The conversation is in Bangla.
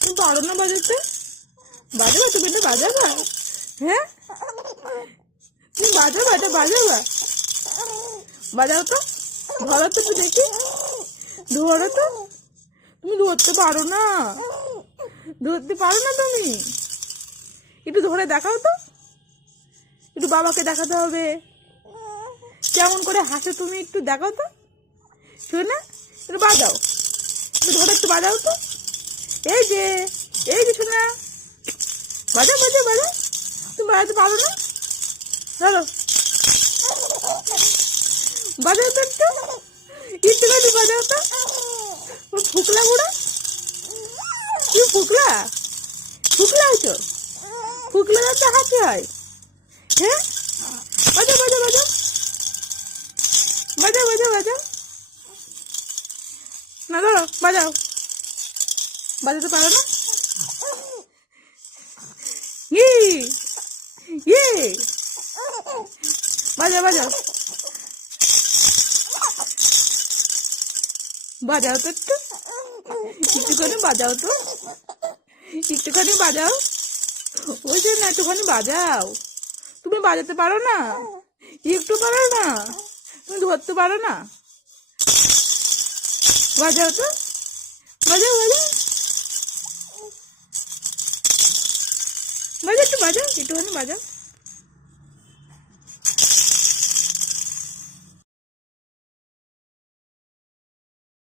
তুমি পারো না বাজাতে? বাজাবা তুমি, এটা বাজাবা? হ্যাঁ, তুমি বাজাবা, এটা বাজাবা? বাজাও তো, ধরো তো একটু দেখি, ধরো তো। তুমি ধরতে পারো না, ধরতে পারো না তুমি। একটু ধরে দেখাও তো, একটু বাবাকে দেখাতে হবে কেমন করে হাসে তুমি, একটু দেখাও তো শোনা। একটু বাজাও, একটু ধরে একটু বাজাও তো। এই যে, এই যে শোনা, বাজাও বাজাও বাজাও। তুমি বাজাতে পারো না? ধরো, বাজাও তো একটু, একটু বাজাও তো। ফুকলা বুড়া, কি ফুকলা, ফুকলা হয়েছো? ফুকলা যাতে হাসি হয়। হ্যাঁ, বাজাও বাজাও বাজাও, বাজাও বাজাও বাজাও। না ধরো, বাজাও, বাজাতে পারো না? ইয়ে, বাজাও বাজাও, বাজাও তো একটু, একটুখানি বাজাও তো, একটুখানি বাজাও। ওই যে না, একটুখানি বাজাও। তুমি বাজাতে পারো না? একটু পারো না? তুমি ধরতে পারো না? বাজাও তো, বাজাও বাজাও, বাজাও একটু বাজাও, একটুখানি বাজাও।